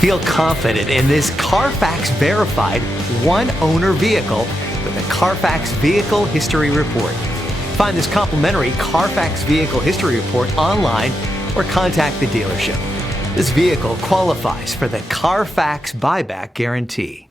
Feel confident in this Carfax verified one-owner vehicle with a Carfax Vehicle History Report. Find this complimentary Carfax Vehicle History Report online or contact the dealership. This vehicle qualifies for the Carfax Buyback Guarantee.